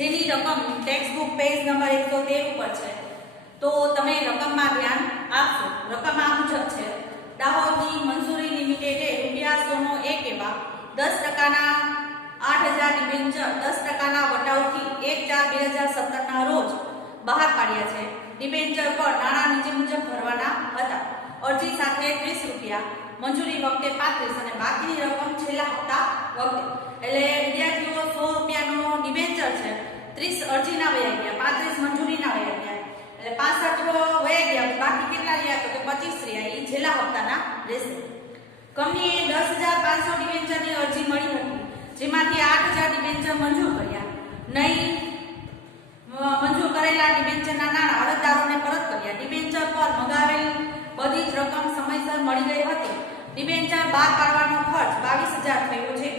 જેની રકમ text book page number 113 ઉપર છે. તો તમે રકમમાં ધ્યાન આપશો. રકમ આ મુજબ છે. દાહોદની મંજૂરી લિમિટેડે રૂપિયા 100 નો એક એવા 10%ના 8000 ડિબેન્ચર 10%ના વટાવથી 1/4/2017 ના રોજ બહાર પાડ્યા છે. ડિબેન્ચર પર નાણાં નીચે મુજબ ભરવાના હતા. અરજી સાથે 30 રૂપિયા, મંજૂરી વખતે 35 અને બાકીની રકમ છેલ્લા હપ્તા વખતે. એટલે વિદ્યાર્થીઓ 100 રૂપિયાનો ડિબેન્ચર છે, 30 અરજીના વયા ગયા, 35 મંજૂરીના વયા ગયા, એટલે 65 વયા ગયા. બાકી કેટલા રહ્યા? તો કે 25 રહ્યા. એ છેલ્લા હપ્તાના રહેશે. કંપનીએ 10,500 ડિબેન્ચરની અરજી મળી હતી, જેમાંથી 8,000 ડિબેન્ચર મંજૂર કર્યા. નહીં મંજૂર કરેલા ડિબેન્ચરના નાણાં અરજદારોને પરત કર્યા. ડિબેન્ચર પર મગાવેલ બધી જ રકમ સમયસર મળી ગઈ હતી. ડિબેન્ચર બહાર પાડવાનો ખર્ચ 22,000 થયો છે.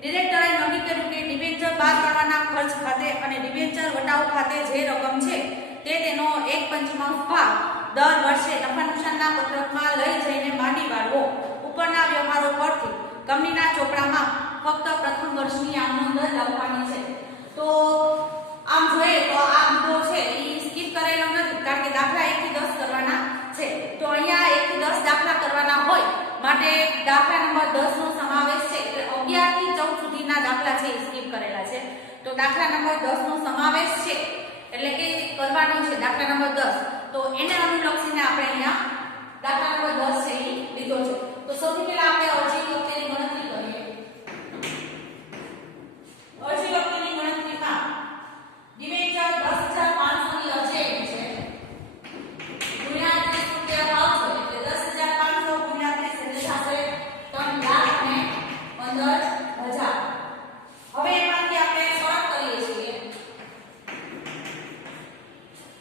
ડિરેક્ટરે નક્કી કર્યું કે ડિબેન્ચર બહાર પાડવાના ખર્ચ ખાતે અને ડિબેન્ચર વટાવ ખાતે જે રકમ છે તે તેનો 1/5 ભાગ દર વર્ષે નફા નુકસાનના પત્રકમાં લઈ જઈને માંડી વાળવો. ઉપરના વ્યવહારો પરથી કંપનીના ચોપડામાં ફક્ત પ્રથમ વર્ષની આમનોંધ જ લખવાની છે. તો આમ જોઈએ તો આ મુદ્દો છે એ સ્કીપ કરેલો નથી, કારણ કે દાખલા 1 થી 10 કરવાના છે. તો અહીંયા 1 થી 10 દાખલા કરવાના હોય માટે દાખલા નંબર 10 નો સમાવેશ છે. એટલે 11 થી 14 સુધીના દાખલા છે એ સ્કીપ કરેલા છે. તો દાખલા નંબર 10 નો સમાવેશ છે એટલે કે કરવાનો છે દાખલા નંબર 10. તો એને અનુલક્ષીને આપણે અહીંયા દાખલા નંબર 10 છે એ લીધો છે. તો સૌથી પહેલા આપણે અરજી વખતેની ગણતરી કરીએ. અરજી વખતેની ગણતરીમાં ડિબેન્ચર 10,500 ની અરજી આવી છે. ગુણ્યા 30 રૂપિયા ભાવ છે એટલે 10,500 ગુણ્યા 30 એટલે થશે 3,15,000. હવે એમાંથી આપણે પરત કરીએ છીએ.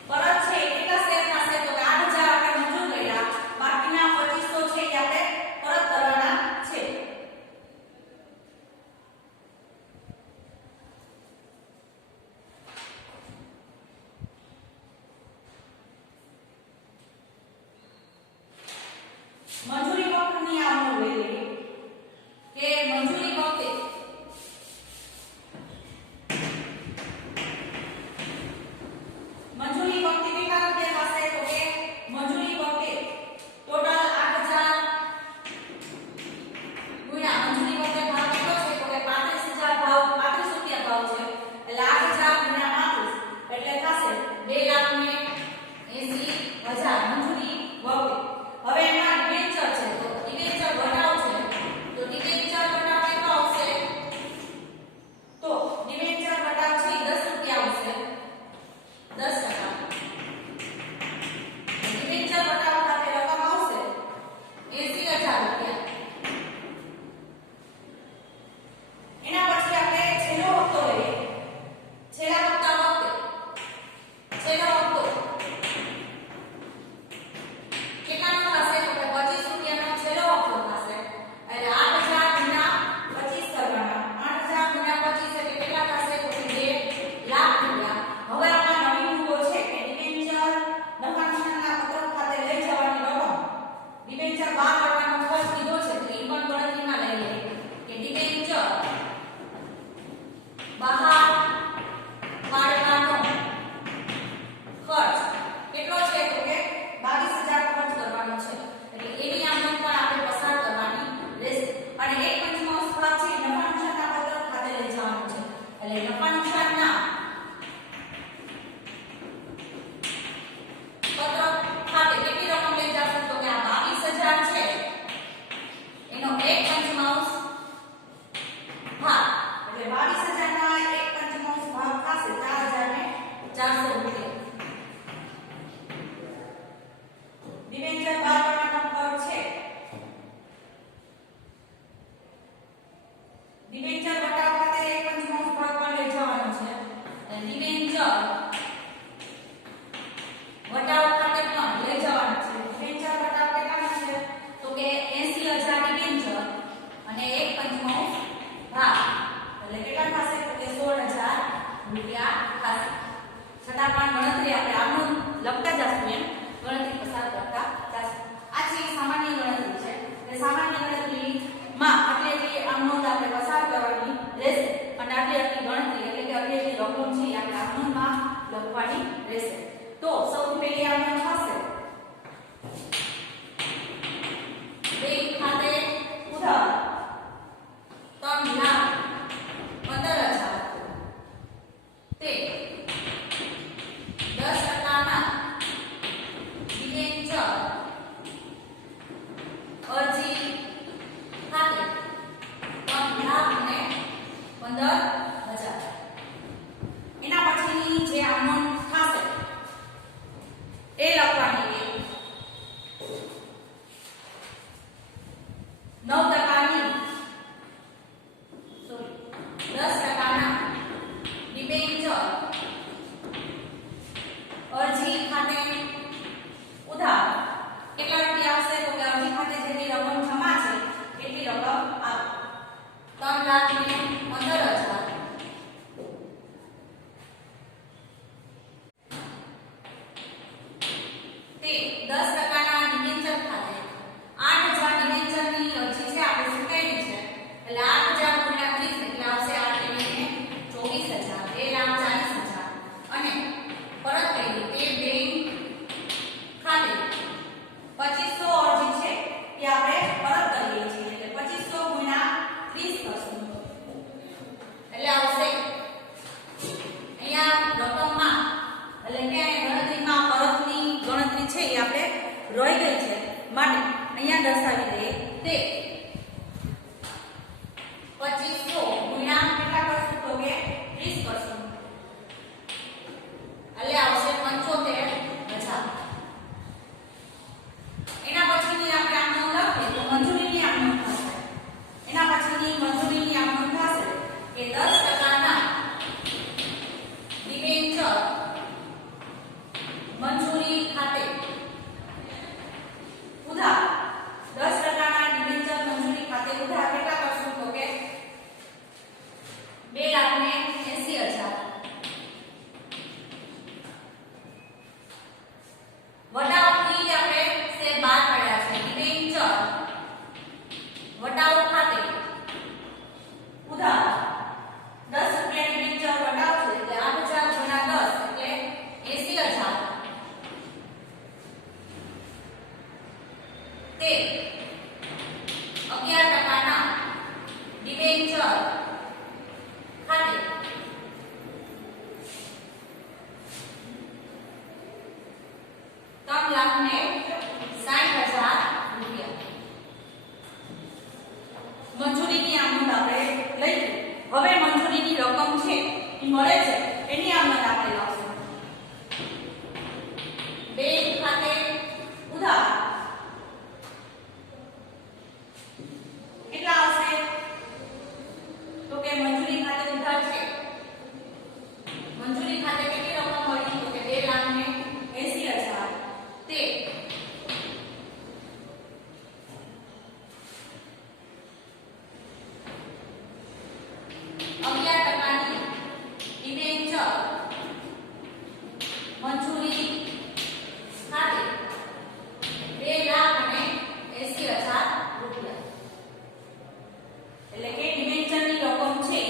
પરત છે કેટલા શેર થશે? તો 8,000 આપણે મંજૂર કર્યા, બાકીના 2500 છે એ આપણે પરત કરવાના છે. મંજૂરી વખતની આ નોંધ લઈએ કે મંજૂરી વખતે કેટલા રૂપિયા થશે? તો કે મંજૂરી વખતે ટોટલ 8,000 ગુણ્યા મંજૂરી વખતે ભાવ કેટલો છે? તો કે 35,000 ભાવ 35 રૂપિયા ભાવ છે એટલે 8,000 ગુણ્યા 35 એટલે થશે 2,80,000 મંજૂરી વખતે. હવે એમાં ડિબેન્ચર છે તો ડિબેન્ચર વટાવ છે તો ડિબેન્ચર વટાવ કેટલો આવશે? તો ડિબેન્ચર વટાવ છે 10 રૂપિયા આવશે, 10%. ડિબેન્ચર વટાવ ખાતે રકમ આવશે 80,000 રૂપિયા. એના પછી આપણે છેલ્લો હપ્તો લઈએ. છેલ્લા હપ્તા વખતે છેલ્લો હપ્તો કેટલાનો થશે? તો કે 25 રૂપિયાનો છેલ્લો હપ્તો થશે. એટલે 8,000 ગુણ્યા 25 કરવાના. 8,000 ગુણ્યા 25 એટલે કેટલા થશે? તો કે 2 લાખ રૂપિયા. હવે આમાં નવી મુદ્દો છે કે ડિબેન્ચર નફા નુકસાનના પત્રક ખાતે લઈ જવાની રકમ. ડિબેન્ચર બહાર પાડવાનો ખર્ચ કીધો છે તો એ પણ ગણતરીમાં લઈ લઈએ કે ડિબેન્ચર બહાર પાડવાનો ખર્ચ કેટલો છે? તો કે 22,000 ખર્ચ કરવાનો છે. એટલે એની આમદન પણ આપણે પસાર કરવાની રહેશે. અને 1/5 ભાગ છે નફા નુકસાનના પત્રક ખાતે લઈ જવાનું છે. એટલે નફા નુકસાનના પત્રક ખાતે કેટલી રકમ લઈ જશે? તો કે આ 22,000 છે એનો 1/5 ભાગ એટલે 22,000 ના 1/5 ભાગ થશે 4,400 રૂપિયા. ડિબેન્ચર બહાર પાડવાનો ખર્ચ છે. ડિબેન્ચર વટાવ ખાતે 1/5 ભાગ પણ લઈ જવાનો છે. ડિબેન્ચર વટાવ ખાતે પણ લઈ જવાનો છે. ડિબેન્ચર વટાવ કેટલાનો છે? તો કે 80,000 ડિબેન્ચર અને 1/5 ભાગ એટલે કેટલા થશે? તો કે 16,000 રૂપિયા થશે. છતાં પણ ગણતરી આપણે આમનું લખતા જશું એમ ગણતરી પસાર કરતા જશું. આ છે સામાન્ય ગણતરી છે. એટલે સામાન્ય ગણતરીમાં આટલી આમનોંધ આપણે પસાર કરવાની રહેશે અને આટલી ગણતરી એટલે કે આટલી રકમ છે એ આપણે આમનોંધમાં લખવાની રહેશે. તો સૌથી પહેલી આમનોંધ થશે બેંક ખાતે ઉધાર 3,15,000 તે 10%ના ડિબેન્ચર અરજી ખાતે 3,15,000. એના પછીની જે આમનોંધ થશે એ લખવાની છે 9%ની 10%ના ડિબેન્ચર અરજી ખાતે ઉધાર કેટલા રૂપિયા આવશે? તો કે અરજી ખાતે જેટલી રકમ જમા છે એટલી રકમ આવે 3,15,000. તે 10%ના ડિબેન્ચર ખાતે 8,000 ડિબેન્ચરની અરજી છે આપણે સ્વીકારી છે એટલે 8,000 ગુણ્યા 30 એટલે આવશે 8 ને 24,000 2,40,000 અને પરત કરી તે બેંક ખાતે 2500 અરજી છે એ આપણે પરત કરીએ છીએ એટલે 2500 ગુણ્યા 30 કરશું એટલે આવશે અહીંયા રકમમાં એટલે કે ગણતરીમાં પરતની ગણતરી છે એ આપણે રહી ગઈ છે માટે અહીંયા દર્શાવી દઈએ તે 2500 ગુણ્યા કેટલા કરશું તો કે 30 કરશું એટલે આવશે 75,000. એના પછીની આપણે આમનોંધ લખીએ તો મંજૂરીની આમનોંધ થશે. એના પછીની મંજૂરીની આમનોંધ થશે કે 10%ના ડિબેન્ચર મંજૂરી ખાતે ઉધાર 10%ના ડિબેન્ચર મંજૂરી ખાતે ઉધાર કેટલા કરશું તો કે 2,80,000. વટાવથી આપણે સે બાદ પાડ્યા છે ડિબેન્ચર વટાવ ખાતે ઉધાર 10 રૂપિયા ડિબેન્ચર વટાવ છે એટલે 8,000 ગુણ્યા 10 એટલે 80,000 તે 11%ના ડિબેન્ચર ખાતે 3,60,000 રૂપિયા. મંજૂરીની આમનોંધ આપણે લઈ. હવે મંજૂરીની રકમ છે એ મળે છે એની આમનોંધ આપણે લખશું. બેંક ખાતે ઉધાર કેટલા આવશે તો કે મંજૂરી ખાતે ઉધાર છે મંજૂરી ખાતે કેટલી રકમ મળી તો કે 2,80,000 તે 11%ની ડિબેન્ચર મંજૂરી ખાતે 2,80,000 રૂપિયા એટલે કે ડિબેન્ચરની રકમ છે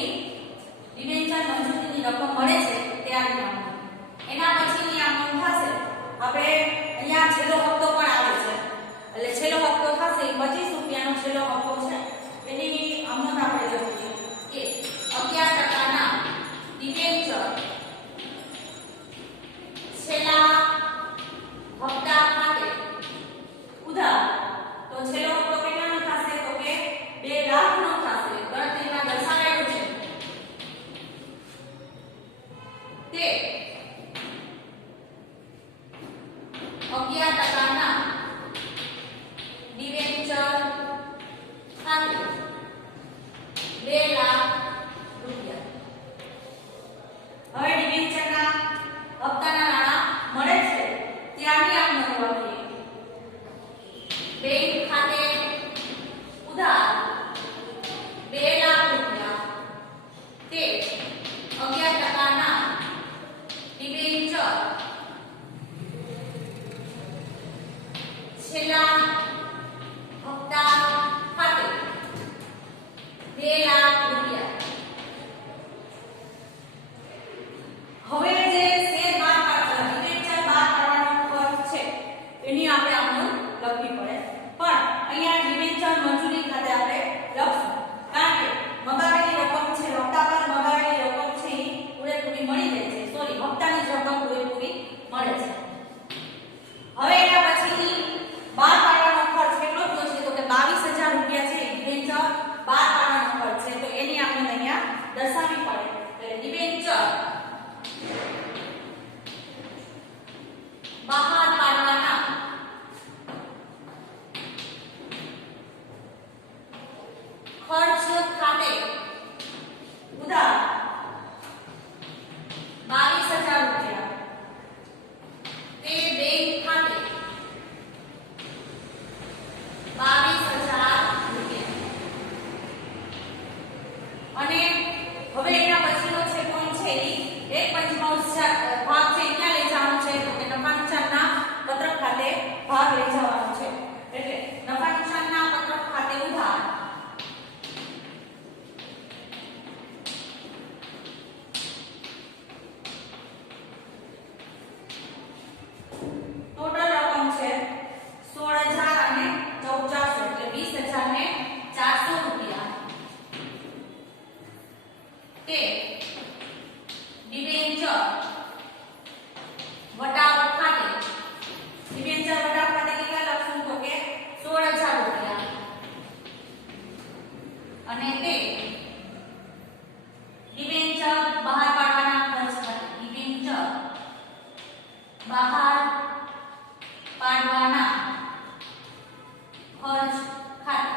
હવે એના પછીનો છે પોઈન્ટ છે ઈ એક પંચમાંશ ભાગ છે ક્યાં લઈ જવાનો છે તો કે નફા નુકસાનના પત્રક ખાતે ભાગ લઈ જવાનો છે એટલે નફા નુકસાનના પત્રક ખાતે ઉધાર ટોટલ રકમ છે 16,000 અને 14,400 એટલે 20,400 રૂપિયા તે ડિબેન્ચર વટાવ ખાતે ડિબેન્ચર વટાવ ખાતે કેટલા લખશું તો કે 16,000 રૂપિયા અને તે ડિબેન્ચર બહાર પાડવાના ખર્ચ ખાતે ડિબેન્ચર બહાર પાડવાના ખર્ચ ખાતે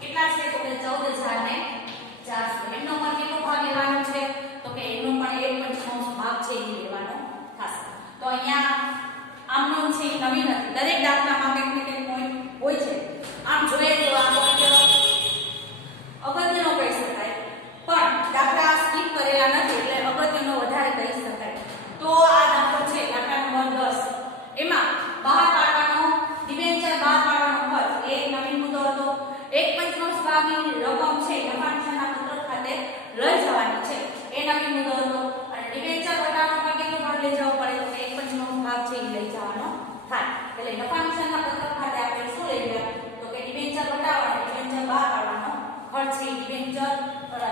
કેટલા છે તો કે 14,400 એનો પણ કેટલો ભાગ લેવાનો છે તો કે એનો પણ 1/5 ભાગ છે એ લેવાનો થશે તો અહીંયા આમનો છે નવી નથી દરેક દાખલામાં કંઈક ને કંઈક પોઈન્ટ હોય છે આમ જોઈએ તો આ પોઈન્ટ અગત્યનો કહી શકાય પણ દાખલા સ્કીપ કરેલા નથી એટલે અગત્યનો વધારે કહી શકાય તો આ દાખલો છે દાખલા નંબર 10 એમાં બહાર પાડવાનો ડિબેન્ચર બહાર પાડવાનો ખર્ચ એક નવીન મુદ્દો હતો 1/5 ભાગની રકમ છે નફા નુકસાનના પત્રક ખાતે લઈ જવાની છે એ નવીન મુદ્દો હતો અને ડિબેન્ચર વટાવવામાં કેટલો ભાગ લઈ જવો પડે તો કે 1/5 ભાગ છે એ લઈ જવાનો થાય એટલે નફા નુકસાનના પત્રક ખાતે આપણે શું લઈ ગયા તો કે ડિબેન્ચર વટાવવાનો ડિબેન્ચર બહાર પાડવાનો ખર્ચ છે ડિબેન્ચર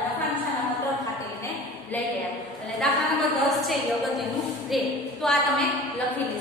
નફા નુકસાનના પત્રક ખાતે એને લઈ ગયા એટલે દાખલા નંબર 10 છે એ અગત્યનું રે તો આ તમે લખી લો